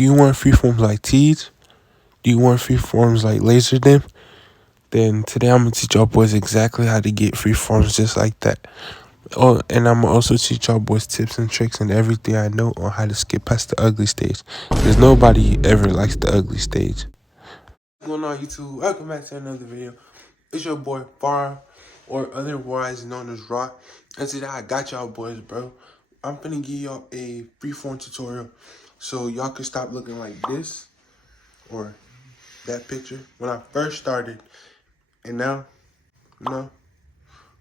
Do you want freeforms like tees? Do you want freeforms like laser them? Then today I'm gonna teach y'all boys exactly how to get freeforms just like that. Oh, and I'm gonna also teach y'all boys tips and tricks and everything I know on how to skip past the ugly stage. Because nobody ever likes the ugly stage. What's going on, YouTube? Welcome back to another video. It's your boy Far, or otherwise known as Rock. And today I got y'all boys, bro. I'm finna give y'all a freeform tutorial so y'all can stop looking like this or that picture when I first started. And now, we're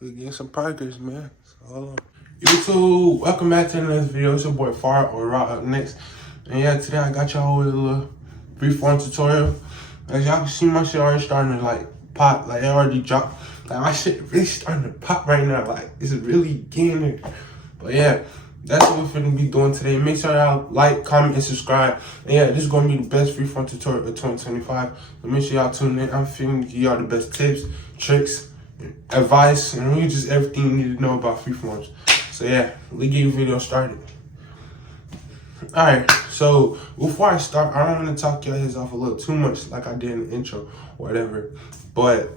getting some progress, man. So hold on. YouTube, welcome back to another video. It's your boy Far, or Rock up next. And yeah, today I got y'all with a little freeform tutorial. As y'all can see, my shit already starting to like pop, like it already dropped. Like my shit really starting to pop right now. Like it's really getting there. But yeah, that's what we're finna be doing today. Make sure y'all like, comment, and subscribe. And yeah, this is gonna be the best freeform tutorial of 2025. So make sure y'all tune in. I'm finna give y'all the best tips, tricks, advice, and really just everything you need to know about freeforms. So yeah, let's get your video started. Alright, so before I start, I don't want to talk your heads off a little too much like I did in the intro or whatever. But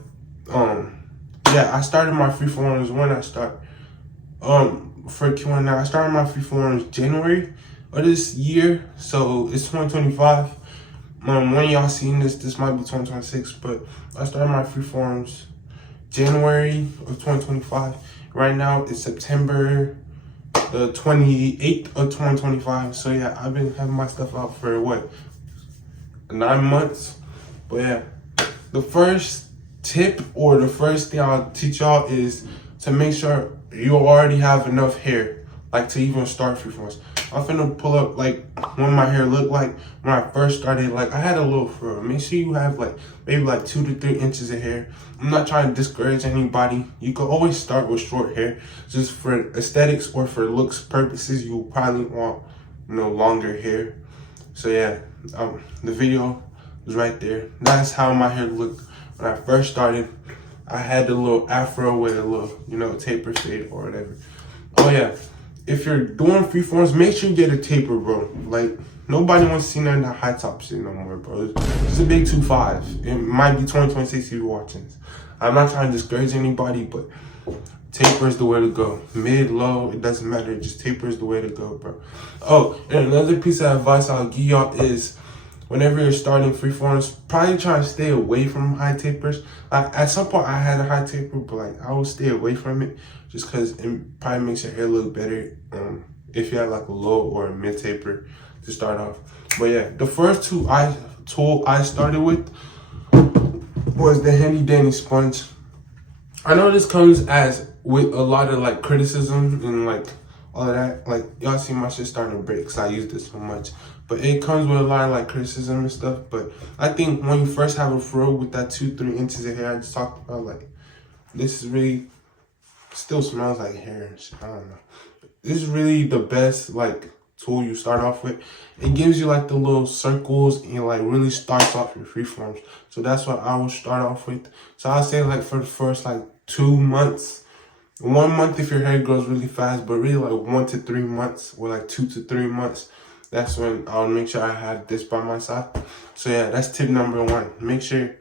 yeah, I started my freeforms when I start for Q&A. I started my freeforms January of this year, so it's 2025. When y'all seeing this might be 2026, but I started my freeforms January of 2025. Right now it's September the 28th of 2025. So yeah, I've been having my stuff out for what, 9 months. But yeah, the first tip or the first thing I'll teach y'all is to make sure you already have enough hair, like to even start freeforms. I'm finna pull up like what my hair looked like when I first started. Like I had a little fro. Make sure you have like maybe like 2 to 3 inches of hair. I'm not trying to discourage anybody. You can always start with short hair, just for aesthetics or for looks purposes. You probably want, longer hair. So yeah, the video is right there. That's how my hair looked when I first started. I had the little afro with a little, taper fade or whatever. Oh yeah, if you're doing freeforms, make sure you get a taper, bro. Like, nobody wants to see none of that high top shit no more, bro. It's a big 2.5. It might be 2026 if you're watching this. I'm not trying to discourage anybody, but taper is the way to go. Mid, low, it doesn't matter. Just taper is the way to go, bro. Oh, and another piece of advice I'll give y'all is, whenever you're starting freeforms, probably try to stay away from high tapers. Like at some point I had a high taper, but like I would stay away from it just because it probably makes your hair look better if you have like a low or a mid taper to start off. But yeah, the first tool I started with was the handy dandy sponge. I know this comes as with a lot of like criticism and like all of that. Like y'all see my shit starting to break because I use this so much. But it comes with a lot of like criticism and stuff. But I think when you first have a fro with that 2-3 inches of hair I just talked about, like this is really still smells like hair and shit. I don't know. This is really the best like tool you start off with. It gives you like the little circles and like really starts off your freeforms. So that's what I would start off with. So I'll say like for the first like 2 months, 1 month if your hair grows really fast, but really like 1 to 3 months or like 2 to 3 months. That's when I'll make sure I have this by my side. So yeah, that's tip number 1. Make sure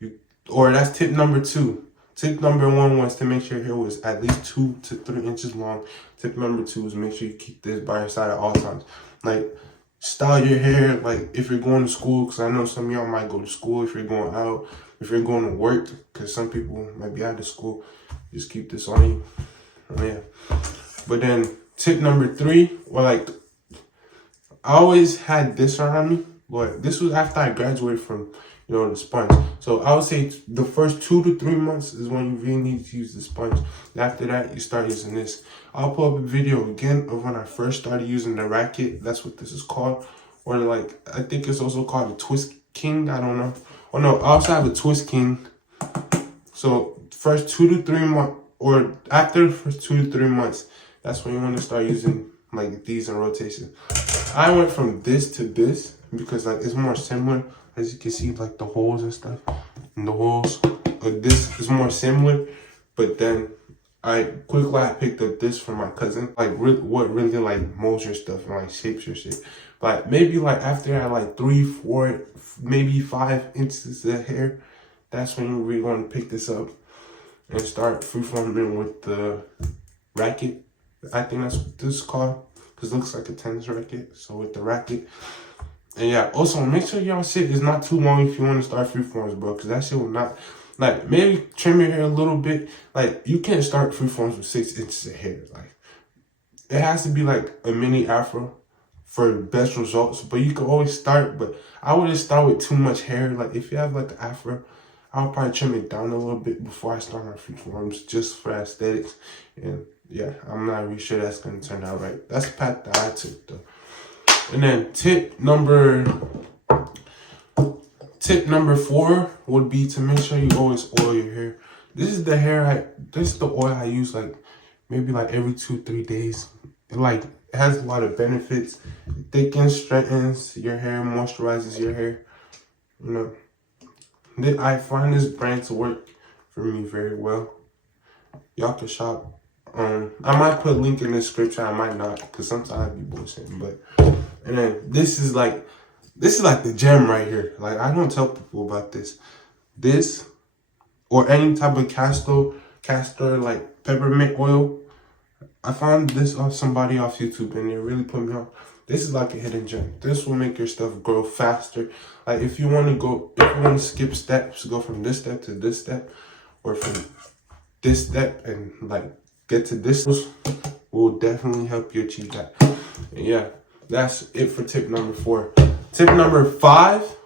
that's tip number 2. Tip number 1 was to make sure your hair was at least 2 to 3 inches long. Tip number 2 is make sure you keep this by your side at all times. Like, style your hair, like if you're going to school, because I know some of y'all might go to school. If you're going out, if you're going to work, because some people might be out of school, just keep this on you. Oh, yeah. But then tip number 3, or like, I always had this around me, but this was after I graduated from, the sponge. So I would say the first 2 to 3 months is when you really need to use the sponge. After that, you start using this. I'll pull up a video again of when I first started using the racket. That's what this is called. Or like, I think it's also called a Twist King. I don't know. Oh no, I also have a Twist King. So first 2 to 3 months, or after the first 2 to 3 months, that's when you want to start using like these in rotation. I went from this to this because like it's more similar. As you can see, like the holes and stuff, and the holes. This is more similar, but then I picked up this from my cousin. Like what really like molds your stuff and like shapes your shit. But maybe like after I like 3, 4, maybe 5 inches of hair, that's when we're going to pick this up and start freeforming with the racket. I think that's what this is called, because it looks like a tennis racket. So with the racket. And yeah, also make sure y'all shit is not too long if you want to start freeforms, bro, because that shit will not, like, maybe trim your hair a little bit. Like, you can't start freeforms with 6 inches of hair. Like, it has to be like a mini afro for best results. But you can always start, but I wouldn't start with too much hair. Like, if you have like an afro, I'll probably trim it down a little bit before I start my freeforms, just for aesthetics. And yeah, I'm not really sure that's gonna turn out right. That's the path that I took though. And then tip number 4 would be to make sure you always oil your hair. This is the oil I use like maybe like every 2-3 days. It has a lot of benefits. It thickens, straightens your hair, moisturizes your hair. You know, I find this brand to work for me very well. Y'all can shop. I might put a link in the description. I might not, because sometimes I be bullshitting. But and then this is like the gem right here. Like, I don't tell people about this. This or any type of castor like peppermint oil. I found this off somebody off YouTube and it really put me on. This is like a hidden gem. This will make your stuff grow faster. Like, if you want to skip steps, go from this step to this step, or from this step and like get to this, will definitely help you achieve that. And yeah, that's it for tip number 4. Tip number 5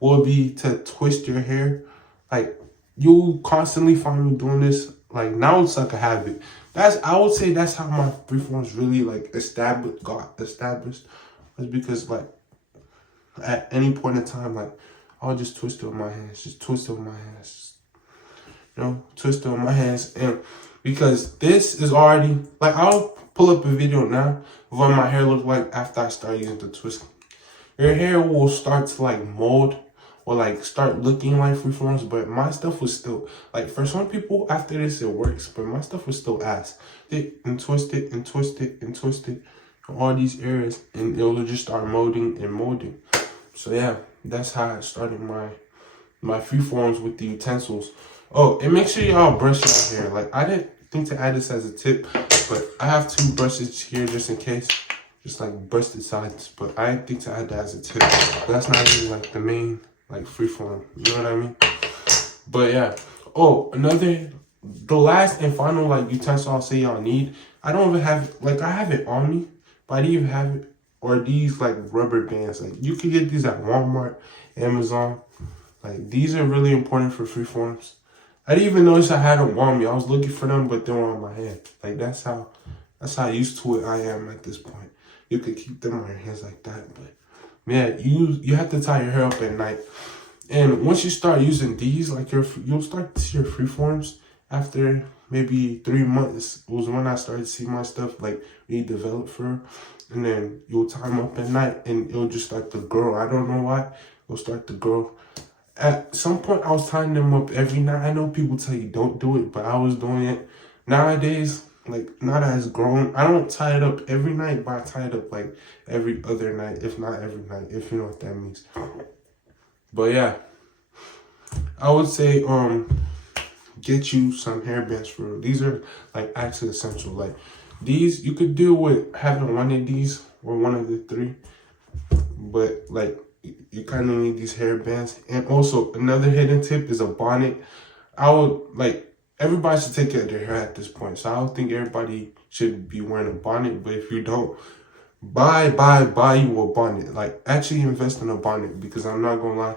will be to twist your hair. Like, you constantly find me doing this. Like, now it's like a habit. I would say that's how my freeforms really like got established. Was because like at any point in time, like I'll just twist it with my hands, twist it with my hands, and because this is already like, I'll pull up a video now of what my hair looked like after I start using the twist. Your hair will start to like mold or like start looking like freeforms, but my stuff was still like, for some people after this it works, but my stuff was still ass. Thick and twist it and twist it and twist it in all these areas, and it'll just start molding and molding. So yeah, that's how I started my freeforms with the utensils. Oh, and make sure y'all brush your hair. Like, I didn't think to add this as a tip, but I have 2 brushes here just in case. Just like brush the sides, but I didn't think to add that as a tip. But that's not really like the main like freeform, you know what I mean? But yeah. Oh, the last and final like utensil I'll say y'all need. I don't even have it, like I have it on me, but I didn't even have it. Or these like rubber bands. Like, you can get these at Walmart, Amazon. Like, these are really important for freeforms. I didn't even notice I had them on me. I was looking for them, but they were on my hand. Like, that's how used to it I am at this point. You could keep them on your hands like that, but yeah, you have to tie your hair up at night. And once you start using these, like you'll start to see your freeforms after maybe 3 months was when I started to see my stuff like redevelop for, and then you'll tie them up at night and it'll just start to grow. I don't know why it'll start to grow. At some point I was tying them up every night. I know people tell you don't do it, but I was doing it. Nowadays, like, now that it's grown, I don't tie it up every night, but I tie it up like every other night, if not every night, if you know what that means. But yeah, I would say get you some hair bands for real. These are like actually essential. Like, these you could do with having one of these or one of the 3, but like you kind of need these hair bands. And also another hidden tip is a bonnet. I would like, everybody should take care of their hair at this point. So I don't think everybody should be wearing a bonnet. But if you don't, buy you a bonnet. Like, actually invest in a bonnet, because I'm not gonna lie,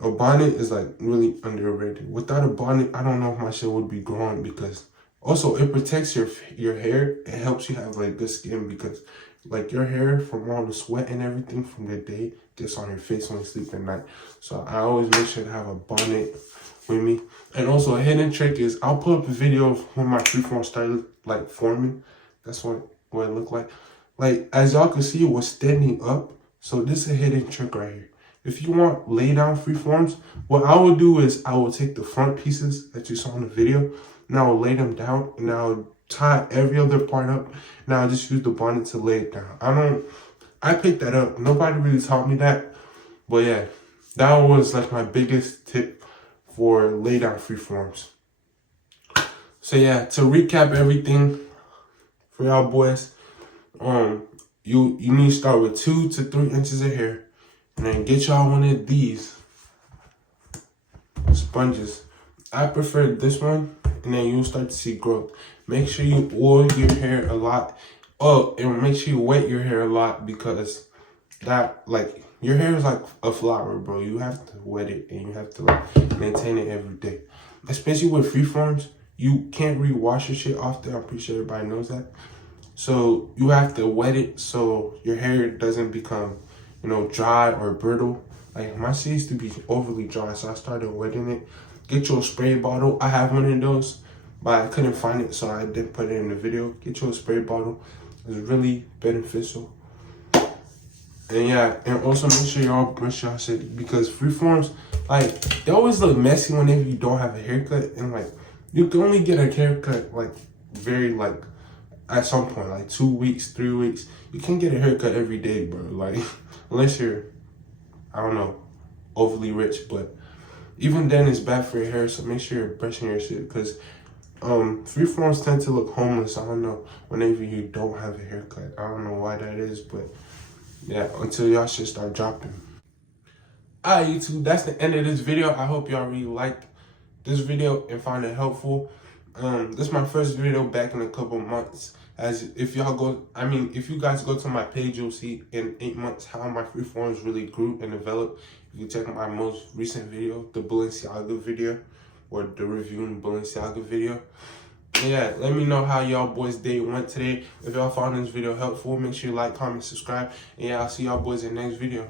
a bonnet is like really underrated. Without a bonnet, I don't know if my shit would be growing, because also it protects your hair. It helps you have like good skin, because like your hair from all the sweat and everything from the day gets on your face when you sleep at night. So I always make sure to have a bonnet with me. And also a hidden trick is I'll put up a video of when my freeform started like forming. That's what it looked like. Like, as y'all can see, it was standing up. So this is a hidden trick right here. If you want lay down freeforms, what I would do is I will take the front pieces that you saw in the video, and I will lay them down, and I'll tie every other part up, and I'll just use the bonnet to lay it down. I picked that up. Nobody really taught me that. But yeah, that was like my biggest tip for lay down freeforms. So yeah, to recap everything for y'all boys, you need to start with 2 to 3 inches of hair, and then get y'all one of these sponges. I prefer this one, and then you'll start to see growth. Make sure you oil your hair a lot. Oh, and make sure you wet your hair a lot, because that, like, your hair is like a flower, bro. You have to wet it, and you have to like maintain it every day. Especially with freeforms, you can't rewash your shit often. I'm pretty sure everybody knows that. So you have to wet it so your hair doesn't become, you know, dry or brittle. Like my shit used to be overly dry, so I started wetting it. Get your spray bottle. I have one of those, but I couldn't find it, so I didn't put it in the video. Get your spray bottle. It's really beneficial. And yeah, and also make sure y'all brush y'all shit, because freeforms, like, they always look messy whenever you don't have a haircut, and like, you can only get a haircut like very like at some point, like 2 weeks, 3 weeks. You can't get a haircut every day, bro. Like, unless you're, I don't know, overly rich, but even then it's bad for your hair. So make sure you're brushing your shit, because freeforms tend to look homeless. I don't know, whenever you don't have a haircut. I don't know why that is, but yeah, until y'all shit start dropping. Alright, YouTube, that's the end of this video. I hope y'all really liked this video and found it helpful. This is my first video back in a couple months. As if y'all go, I mean, if you guys go to my page, you'll see in 8 months how my freeforms really grew and developed. You can check my most recent video, the Balenciaga video, or the reviewing Balenciaga video. And yeah, let me know how y'all boys' day went today. If y'all found this video helpful, make sure you like, comment, subscribe. And yeah, I'll see y'all boys in the next video.